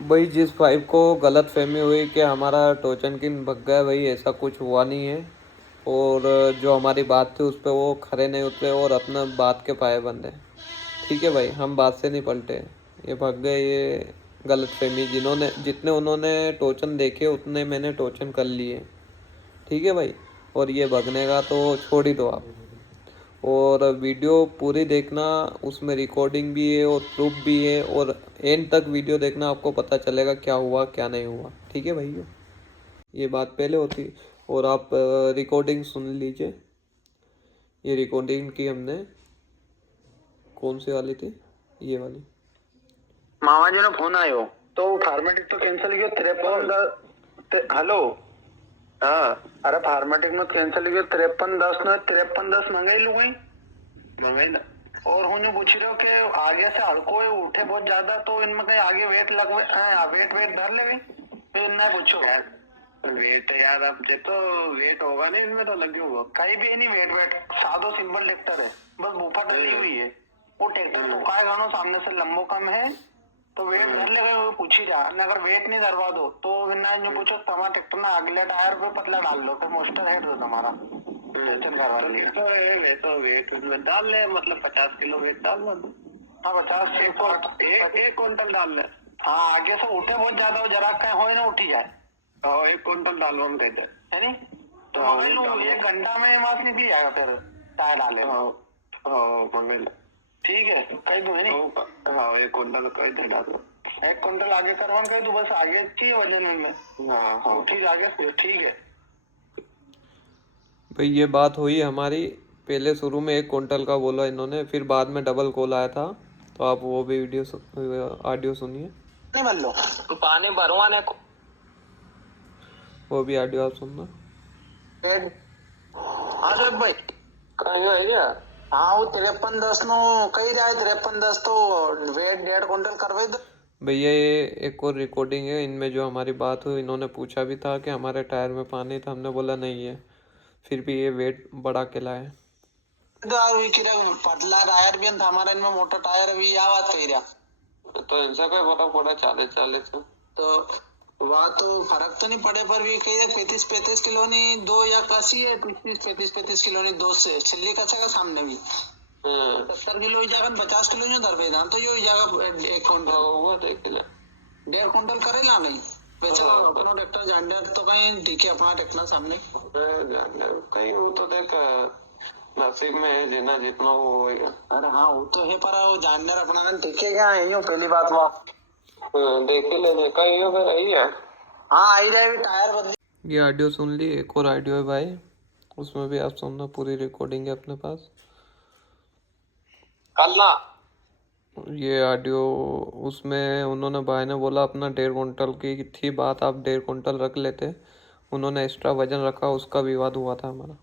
भाई जिस भाई को गलत फहमी हुई कि हमारा टोचन किन भग गया, भाई ऐसा कुछ हुआ नहीं है। और जो हमारी बात थी उस पर वो खरे नहीं उतरे और अपना बात के पाए बंधे। ठीक है भाई, हम बात से नहीं पलटे। ये भाग गए, ये गलत फहमी जिन्होंने जितने उन्होंने टोचन देखे उतने मैंने टोचन कर लिए। ठीक है भाई। और ये भगने का तो छोड़ ही दो आप। और वीडियो पूरी देखना, उसमें रिकॉर्डिंग भी है और प्रूफ भी है, और एंड तक वीडियो देखना, आपको पता चलेगा क्या हुआ क्या नहीं हुआ। ठीक है भैया, ये बात पहले होती। और आप रिकॉर्डिंग सुन लीजिए। ये रिकॉर्डिंग की हमने, कौन सी वाली थी, ये वाली। मामा जी ने फोन आयो तो फार्मेटिक तो कैंसिल किया 53 हेलो। हाँ अरे फार्मेटिक में कैंसिल किया 5310 ने 5310 मंगाई लू गई मंगाई ना। और हूँ पूछ रहे हो कि आगे से हड़को है उठे बहुत ज्यादा तो इनमें कहीं आगे वेट लगवे वेट वेट धर ले गई फिर इनने पूछो यार वेट यार अब देखो वेट होगा नहीं इनमें तो लगे होगा कहीं भी नहीं वेट वेट सादो सिंपल ट्रैक्टर है बस बूफा डली हुई है वो ट्रैक्टर तो काय गानो सामने से लंबो कम है तो वेट धर लेगा वो पूछ ही रहा अगर वेट नहीं धरवा दो तो बिना जो पूछो तुम्हारा ट्रैक्टर ना अगले टायर पे पतला डाल लो फिर मोस्टर हेड दो तुम्हारा तो वेट डाल ले मतलब 50 किलो वेट डाल लो। हाँ 50 एक क्विंटल डाल ले। हाँ आगे से उठे बहुत ज्यादा जरा कहीं हो ना उठी जाए और 1 क्विंटल डालवा में दे दे है नी तो एक घंटा में मास निकल जाएगा फिर टायर डाले। मंगल ठीक है कही दू है नी। हाँ 1 क्विंटल कही दे डाल 1 क्विंटल आगे करवा कही दू बस आगे चाहिए वजन में। हाँ ठीक आगे ठीक है भाई ये बात हुई हमारी। पहले शुरू में 1 क्विंटल का बोला इन्होंने, फिर बाद में डबल कॉल आया था। तो आप वो भी ऑडियो सुनिए। नहीं मान लो तो पानी भरवाने को वो भी ऑडियो आप सुनना। हाँ जोत भाई कहीं है क्या। हाँ वो 5310 नो कही रहा है 5310 तो वेट 1.5 क्विंटल करवाई दो। भैया ये एक और रिकॉर्डिंग है, इनमें जो हमारी बात हुई, इन्होंने पूछा भी था कि हमारे टायर में पानी था, हमने बोला नहीं है, फिर भी ये वेट बढ़ा के लाए। पतला टायर भी था हमारे इनमें मोटा टायर भी या बात कही रहा तो इनसे कोई फर्क पड़ा 40 तो वहाँ तो फर्क तो नहीं पड़े पर भी कही 35 किलो नहीं दो या कसी है 35 किलो नहीं दो से छिल्ली कसा का सामने भी 70 किलो जगह 50 किलो जो धर पे तो यो जगह 1 क्विंटल हुआ 1.5 क्विंटल करे ला नहीं वैसे अपना ट्रैक्टर जान तो कहीं ठीक है अपना ट्रैक्टर सामने कहीं वो तो देख नसीब में है जीना जितना वो होगा। अरे हाँ वो तो है पर वो जानवर अपना ठीक है क्या है पहली बात वहाँ देख ले कहीं हो फिर यही है। हाँ आई रहे टायर बदली। ये ऑडियो सुन ली, एक और ऑडियो है भाई, उसमें भी आप सुनना, पूरी रिकॉर्डिंग है अपने पास। कल ना ये ऑडियो, उसमें उन्होंने, भाई ने बोला अपना 1.5 क्विंटल की थी बात, आप 1.5 क्विंटल रख लेते। उन्होंने एक्स्ट्रा वजन रखा, उसका विवाद हुआ था हमारा।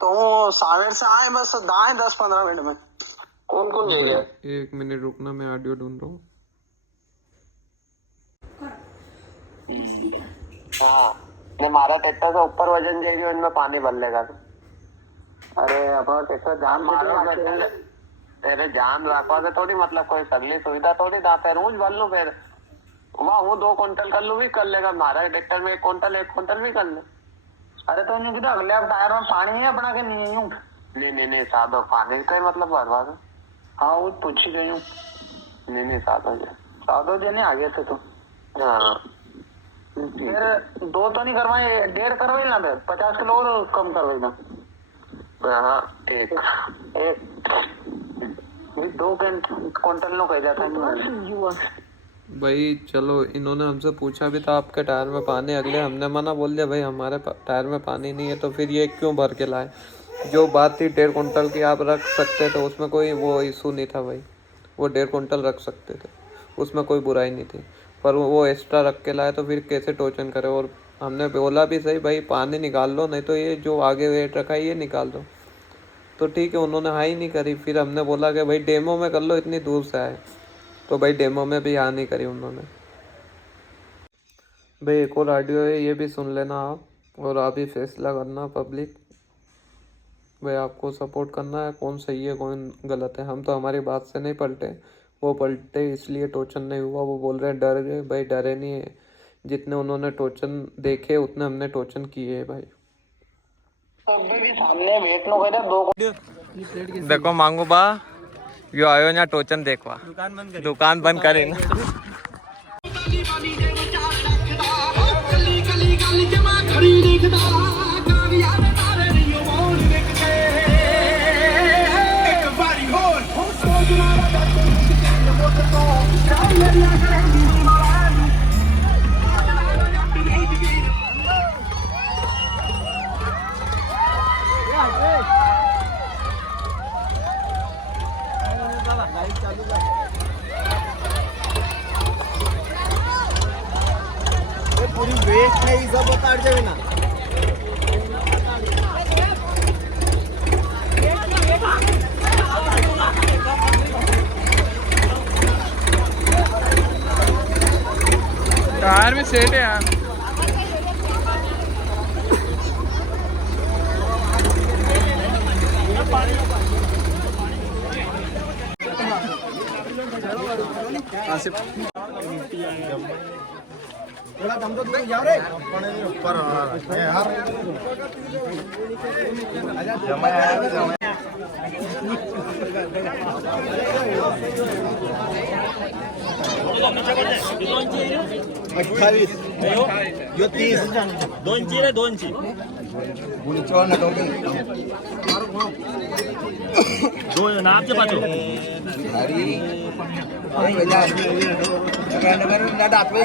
तो सावेर से आए बस दाएं 10-15 मिनट में कौन कौन जाएगा। 1 मिनट रुकना, मैं ऑडियो ढूंढ रहा हूँ। हाँ ये हमारा ट्रैक्टर से ऊपर वजन जाएगी इनमें पानी भर लेगा तो अरे अपना ट्रैक्टर जान मारो तेरे जान रखवा के थोड़ी मतलब कोई सगली सुविधा थोड़ी था फिर रोज भर लूं फिर वहाँ हूँ 2 क्विंटल कर लूं भी कर लेगा हमारा ट्रैक्टर में 1 क्विंटल भी कर ले। अरे तो यूं किधर अगले टायर में पानी है अपना के नहीं यूं नहीं सादो पानी का मतलब भरवा दो। हाँ वो पूछ ही रही हूँ नहीं सादो देने आगे से तो हाँ फिर 2 तो नहीं करवाए 1.5 करवाई ना फिर 50 किलो और कम करवाई ना। हाँ एक 2 क्विंटल नो कह जाता है भाई चलो, इन्होंने हमसे पूछा भी था आपके टायर में पानी, अगले हमने मना बोल दिया भाई हमारे टायर में पानी नहीं है, तो फिर ये क्यों भर के लाए। जो बात थी 1.5 क्विंटल की, आप रख सकते थे, उसमें कोई वो इशू नहीं था भाई। वो 1.5 क्विंटल रख सकते थे, उसमें कोई बुराई नहीं थी। पर वो एक्स्ट्रा रख के लाए तो फिर कैसे टोचन करे। और हमने बोला भी सही भाई पानी निकाल लो, नहीं तो ये जो आगे वेट रखा है ये निकाल दो। तो ठीक है, उन्होंने हाँ ही नहीं करी। फिर हमने बोला कि भाई डेमो में कर लो, इतनी दूर से आए। तो भाई डेमो में भी हाँ नहीं करी उन्होंने। भाई एक और ऑडियो है, ये भी सुन लेना आप, और आप ही फैसला करना पब्लिक। भाई आपको सपोर्ट करना है, कौन सही है कौन गलत है। हम तो हमारी बात से नहीं पलटे, वो पलटे इसलिए टोचन नहीं हुआ। वो बोल रहे हैं डर गए। भाई डरे नहीं है, जितने उन्होंने टोचन देखे उतने हमने टोचन किए है भाई। देखो मांगू बा यो आयो यहाँ टोचन देखवा, दुकान बंद करे ना। पूरी वेस्ट है ये सब काट जावे ना। टायर भी सेट है यार। थोड़ा दम तो तू जाओ रे ऊपर यार जमा यार जमा 28 यो 30 दोनची रे दोनची उनचो ना दोन नामचे पाचो हरी अरे जा नगर ना दात पे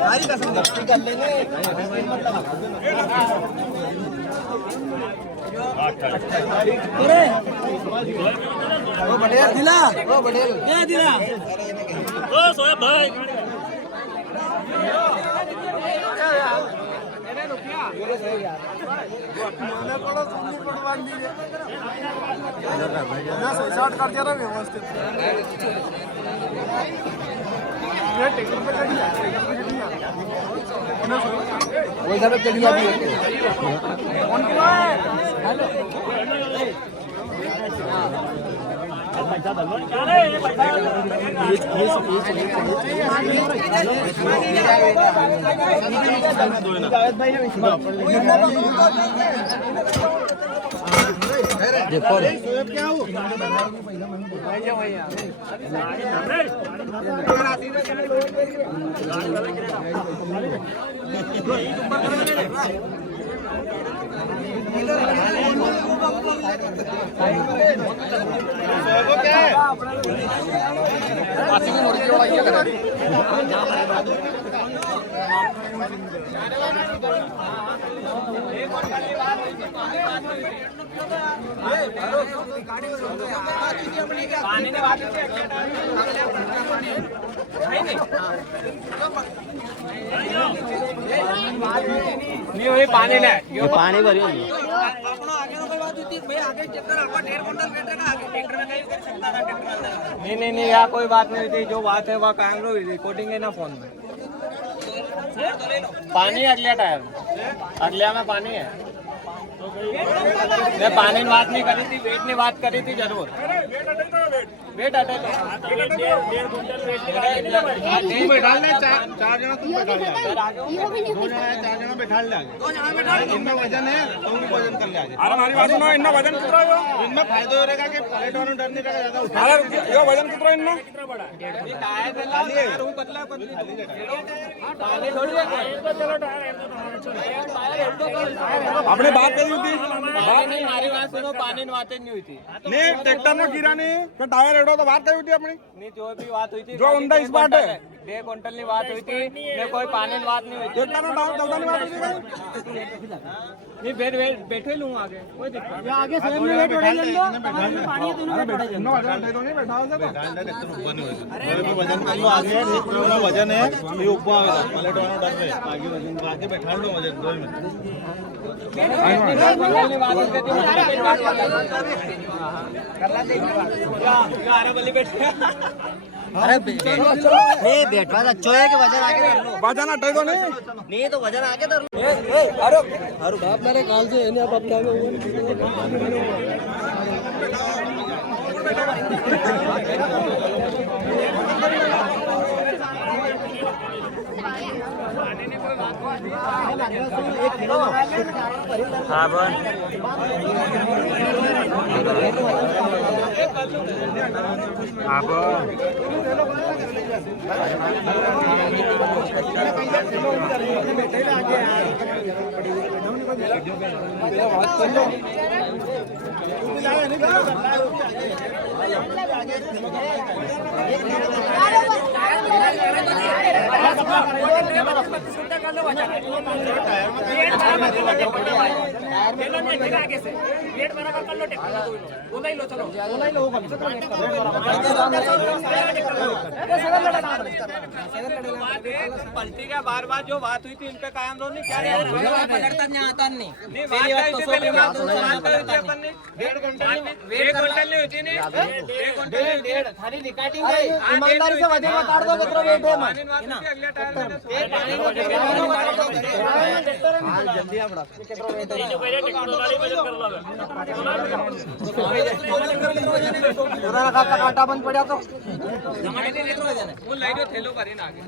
हरी कसम गप्पी कर लेंगे वो बड़ेल दिला वो बड़ेल क्या दिला ओ सोया भाई कर दिया ना व्यवस्थित वो इधर चली जाती देखो क्या हो पानी नहीं पानी भरी नहीं यहाँ कोई बात नहीं थी। जो बात है वह कायम लो, रिकॉर्डिंग है ना फोन में। पानी अगले टायर अगले में पानी है। मैं पानी बात नहीं करी थी, वेट ने बात करी थी जरूर। वेट हटे तो बैठा ले चार जना तू बैठा ले 2 जना 4 जना बैठा ले इनमें वजन है तो भी वजन कर ले अरे हमारी बात सुनो इनमें वजन कितना है इनमें फायदा हो रहेगा कि प्लेट वालों डर नहीं रहेगा ज्यादा उठा अरे यो वजन कितना इनमें कितना बड़ा ये टायर है तू पतला पानी थोड़ी है चलो टायर अपने बात करी थी बात नहीं हमारी बात सुनो। पानी बातें नहीं हुई थी। नहीं ट्रैक्टर में गिरा नहीं तो टायर एडो तो बात करी थी अपनी नहीं जो भी बात हुई थी जो उनका इस बात है 2 क्विंटल की बात हुई थी। मैं कोई पानी बात नहीं हुई थी। ट्रैक्टर में बात हुई थी नहीं बैठे लूँ आगे कोई दिक्कत आगे स्वयं में वेट उड़े लो पानी है दोनों वेट उड़े नो वजन दे दो नहीं बैठा हो तो वजन कर लो आगे वजन है ये ऊपर आवेगा प्लेट वाला डर में आगे वजन आगे बैठा लो वजन 2 में नहीं बैठवा अच्छो है कि वजन आगे कर लो वजन हटे तो नहीं नहीं तो वजन आगे कर लो आप मेरे काल से है आप क्या हाँ बन हाँ बन पलटी का बार बार जो बात हुई थी इन पे कायम रहो नहीं क्या पलटता नहीं आता नहीं ईमानदारी से वजन बता दो कितना वेट है जल्दी कांटा बंद पड़ा तो थैलो करे ना आगे